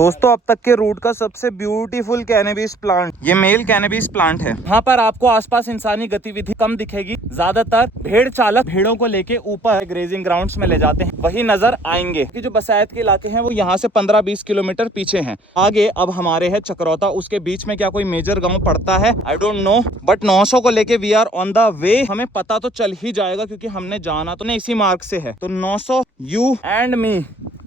दोस्तों अब तक के रूट का सबसे ब्यूटीफुल कैनबिस प्लांट, ये मेल कैनबिस प्लांट है। यहाँ पर आपको आसपास इंसानी गतिविधि कम दिखेगी, ज्यादातर भेड़ चालक भेड़ों को लेके ऊपर ग्रेजिंग ग्राउंड्स में ले जाते हैं, वही नजर आएंगे कि जो बसायत के इलाके हैं वो यहाँ से 15-20 किलोमीटर पीछे हैं। आगे अब हमारे है चक्रौता, उसके बीच में क्या कोई मेजर गाँव पड़ता है आई डोंट नो, बट 900 को लेके we are on the way. हमें पता तो चल ही जाएगा क्योंकि हमने जाना तो नहीं इसी मार्ग से है। तो 900 यू एंड मी,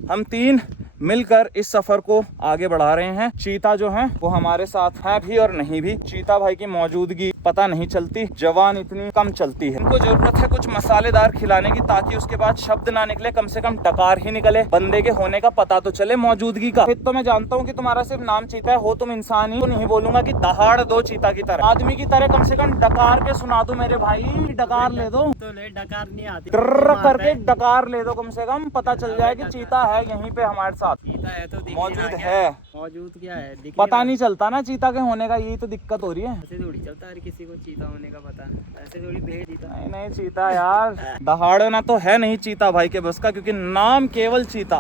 हम तीन मिलकर इस सफर को आगे बढ़ा रहे हैं। चीता जो है वो हमारे साथ है भी और नहीं भी। चीता भाई की मौजूदगी पता नहीं चलती, जवान इतनी कम चलती है। इनको जरूरत है कुछ मसालेदार खिलाने की ताकि उसके बाद शब्द ना निकले, कम से कम डकार ही निकले, बंदे के होने का पता तो चले मौजूदगी का। फिर तो मैं जानता हूँ कि तुम्हारा सिर्फ नाम चीता है, हो तुम इंसान ही, तो नहीं बोलूंगा कि दहाड़ दो चीता की तरह, आदमी की तरह कम से कम डकार के सुना दो मेरे भाई। डकार ले दो तो ले, डकार नहीं आती करके डकार ले दो, कम से कम पता चल जाए कि चीता है यहीं पे हमारे साथ है तो मौजूद है। मौजूद क्या है पता नहीं चलता ना चीता के होने का, यही तो दिक्कत हो रही है। ऐसे थोड़ी चलता है किसी को चीता होने का पता, ऐसे थोड़ी भेड़ चीता। नहीं चीता यार, दहाड़ना तो है नहीं चीता भाई के बस का, क्योंकि नाम केवल चीता,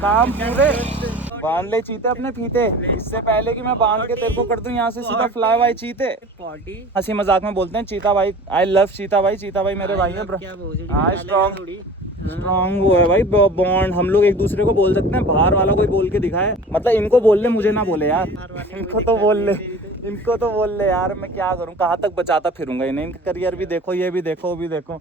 काम पूरे बांध ले चीते अपने फीते। इससे पहले कि मैं बांध के तेरे को कर दूं यहाँ से सीधा फ्लाई भाई चीते। हंसी मजाक में बोलते हैं चीता भाई, आई लव चीता भाई, चीता भाई मेरे भाई है। हाँ स्ट्रॉन्ग वो है भाई बॉन्ड, हम लोग एक दूसरे को बोल सकते हैं। बाहर वाला कोई बोल के दिखाए, मतलब इनको बोल ले, मुझे ना बोले यार, इनको तो बोल ले, इनको तो बोल ले यार। मैं क्या करूं, कहाँ तक बचाता फिरूंगा इन्हें। इनका करियर भी देखो, ये भी देखो, वो भी देखो,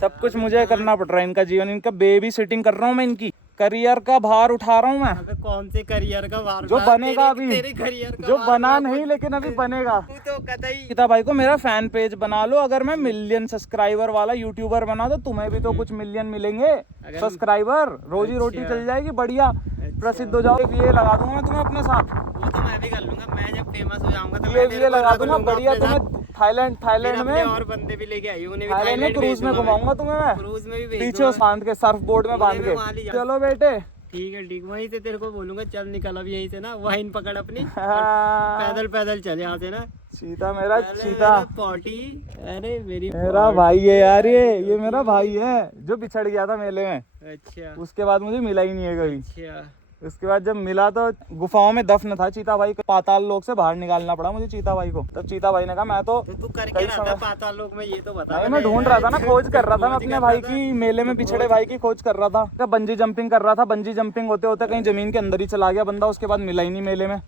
सब कुछ मुझे करना पड़ रहा है। इनका जीवन, इनका बेबी सिटिंग कर रहा हूँ मैं, इनकी करियर का भार उठा रहा हूँ मैं। कौन से करियर का भार? जो बनेगा अभी, तेरे करियर का जो बना नहीं लेकिन अभी बनेगा। तो कतई गीता भाई को मेरा फैन पेज बना लो, अगर मैं मिलियन सब्सक्राइबर वाला यूट्यूबर बना दो, तुम्हें भी तो कुछ मिलियन मिलेंगे सब्सक्राइबर, रोजी रोटी चल जाएगी बढ़िया, प्रसिद्ध हो जाओ। ये लगा दूंगा मैं तुम्हें अपने साथ, वो तो मैं भी कर लूंगा। मैं जब फेमस हो जाऊंगा तो ये लगा दूंगा बढ़िया तुम्हें। थाईलैंड में और बंदे भी लेके आई, उन्हें भी थाईलैंड में क्रूज में घुमाऊंगा तुम्हें मैं, क्रूज में भी पीछे बांध के, सर्फ बोर्ड में बांध के। चलो बेटे ठीक है, ठीक, वहीं से तेरे को बोलूंगा चल निकल अब यहीं से ना, वाइन पकड़ अपनी, पैदल पैदल चल यहाँ से ना। चीता मेरा चीता पॉटी, अरे मेरा भाई है यार, ये मेरा भाई है जो बिछड़ गया था मेले में। अच्छा, उसके बाद मुझे मिला ही नहीं है कभी। अच्छा, उसके बाद जब मिला तो गुफाओं में दफन था चीता भाई, पाताल लोक से बाहर निकालना पड़ा मुझे चीता भाई को। तब चीता भाई ने कहा मैं तो तू करके रहा था पाताल लोक में, ये तो बता। नहीं मैं ढूंढ रहा था ना, खोज कर रहा था मैं अपने भाई की, मेले में बिछड़े भाई की खोज कर रहा था। बंजी जंपिंग कर रहा था, बंजी जंपिंग होते होते कहीं जमीन के अंदर ही चला गया बंदा, उसके बाद मिला ही नहीं मेले में।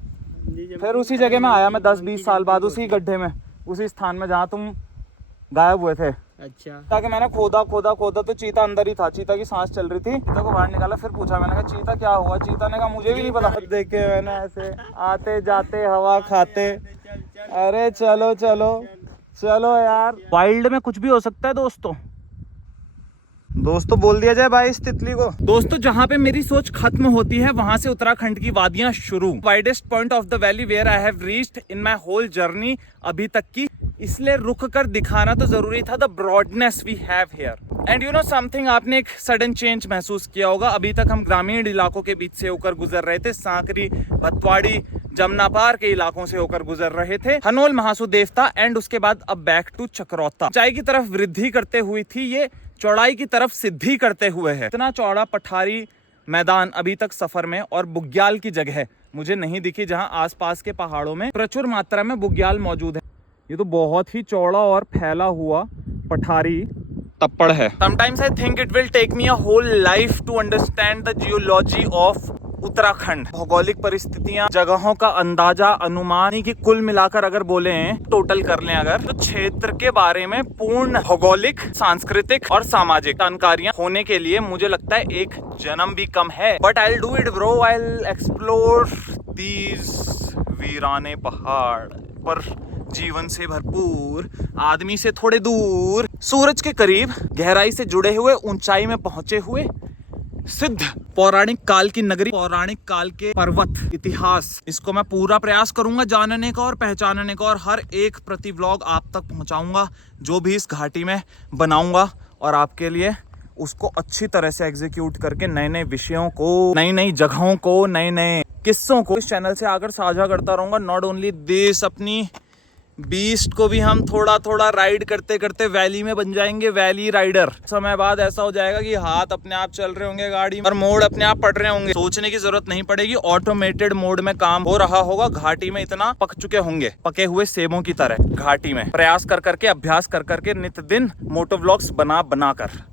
फिर उसी जगह में आया मैं 10-20 साल बाद, उसी गड्ढे में, उसी स्थान में जहाँ तुम गायब हुए थे। अच्छा, ताकि मैंने खोदा तो चीता अंदर ही था, चीता की सांस चल रही थी। चीता को बाहर निकाला, फिर पूछा मैंने कहा चीता क्या हुआ? चीता ने कहा मुझे भी नहीं पता। देखे मैंने ऐसे आते जाते हवा खाते, अरे चलो चलो चलो यार, वाइल्ड में कुछ भी हो सकता है दोस्तों बोल दिया जाए भाई इस तितली को। दोस्तों जहाँ पे मेरी सोच खत्म होती है वहां से उत्तराखंड की वादियां शुरू। Widest point of the valley where I have reached in my whole journey अभी तक की, इसलिए रुक कर दिखाना तो जरूरी था, the broadness we have here. And you know something, आपने एक सडन चेंज महसूस किया होगा। अभी तक हम ग्रामीण इलाकों के बीच से होकर गुजर रहे थे, सांकरी, भतवाड़ी, जमुना पार के इलाकों से होकर गुजर रहे थे, हनोल, महासू देवता, एंड उसके बाद अब बैक टू चक्रौता। ऊंचाई की तरफ वृद्धि करते हुई थी, ये चौड़ाई की तरफ सिद्धि करते हुए है। इतना चौड़ा पठारी मैदान अभी तक सफर में और बुग्याल की जगह मुझे नहीं दिखी, जहां आसपास के पहाड़ों में प्रचुर मात्रा में बुग्याल मौजूद है। ये तो बहुत ही चौड़ा और फैला हुआ पठारी तप्पड़ है। Sometimes I think it will take me a whole life to understand the geology of Uttarakhand. भौगोलिक परिस्थितियां, जगहों का अंदाजा, अनुमान की कुल मिलाकर अगर बोले, टोटल कर लें अगर, तो क्षेत्र के बारे में पूर्ण भौगोलिक, सांस्कृतिक और सामाजिक जानकारियां होने के लिए मुझे लगता है एक जन्म भी कम है। But I will do it bro, I will explore these वीराने पहाड़ पर जीवन से भरपूर, आदमी से थोड़े दूर, सूरज के करीब गहराई से जुड़े हुए, ऊंचाई में पहुंचे हुए, सिद्ध पौराणिक काल की नगरी, पौराणिक काल के पर्वत, इतिहास, इसको मैं पूरा प्रयास करूंगा जानने का और पहचानने का, और हर एक प्रति व्लॉग आप तक पहुंचाऊंगा जो भी इस घाटी में बनाऊंगा, और आपके लिए उसको अच्छी तरह से एग्जीक्यूट करके नए नए विषयों को, नई नई जगहों को, नए नए किस्सों को इस चैनल से आकर साझा करता रहूंगा। नॉट ओनली दिस, अपनी बीस्ट को भी हम थोड़ा थोड़ा राइड करते करते वैली में बन जाएंगे वैली राइडर। समय बाद ऐसा हो जाएगा कि हाथ अपने आप चल रहे होंगे गाड़ी और मोड़ अपने आप पड़ रहे होंगे, सोचने की जरूरत नहीं पड़ेगी, ऑटोमेटेड मोड में काम हो रहा होगा। घाटी में इतना पक चुके होंगे, पके हुए सेबों की तरह घाटी में, प्रयास कर करके, अभ्यास कर करके, नित्य दिन मोटो व्लॉग्स बना बना कर।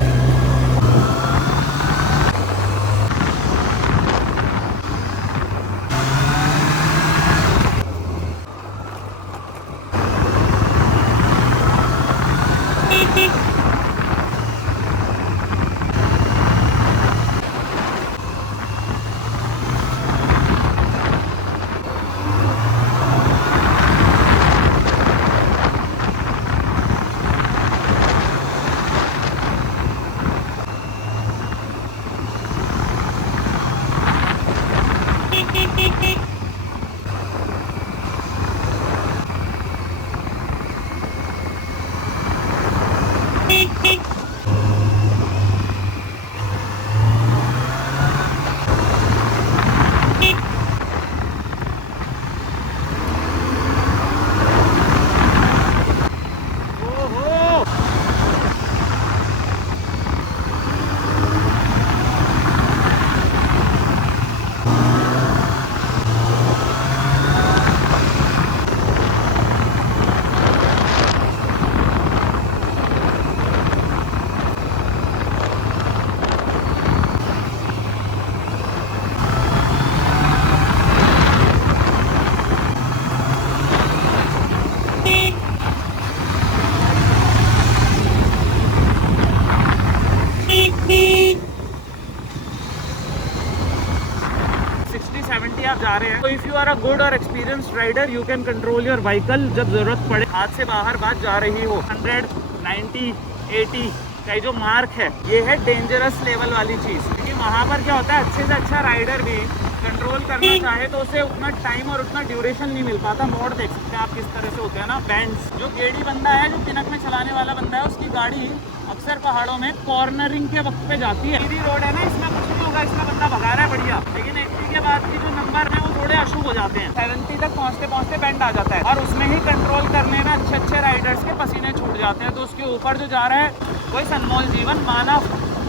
आप जा रहे हैं तो if you are a good और experienced rider you can control your vehicle जब जरूरत पड़े। हाथ से बाहर बात जा रही हो 100, 90, 80 का जो मार्क है, ये है डेंजरस लेवल वाली चीज। क्योंकि वहाँ पर क्या होता है, अच्छे से अच्छा राइडर भी कंट्रोल करना चाहे तो उसे उतना टाइम और उतना ड्यूरेशन नहीं मिल पाता। मोड देख सकते हैं आप किस तरह से होते हैं ना, बैंड्स। जो गेड़ी बंदा है, जो पिनक में चलाने वाला बंदा है, उसकी गाड़ी अक्सर पहाड़ों में कॉर्नरिंग के वक्त पे जाती है। सीधी रोड है ना, इसमें कुछ नहीं होगा, इसमें बंदा भगा रहा है बढ़िया, लेकिन 80 के बाद की जो नंबर है वो थोड़े अशुभ हो जाते हैं। 70 तक पहुँचते पहुँचते बैंड आ जाता है और उसमें ही कंट्रोल करने में अच्छे अच्छे राइडर्स के पसीने छूट जाते हैं। तो उसके ऊपर जो जा रहा है कोई अनमोल जीवन मानव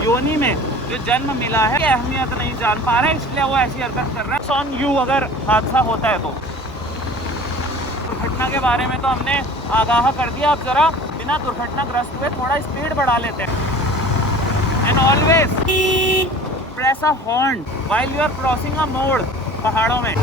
योनि में जो जन्म मिला है, अहमियत नहीं जान पा रहा है, इसलिए वो ऐसी हरकत कर रहा है। ऑन यू अगर हादसा होता है तो। दुर्घटना के बारे में तो हमने आगाह कर दिया, अब जरा बिना दुर्घटनाग्रस्त हुए थोड़ा स्पीड बढ़ा लेते हैं। And always press a horn while you are crossing a मोड़ पहाड़ों में।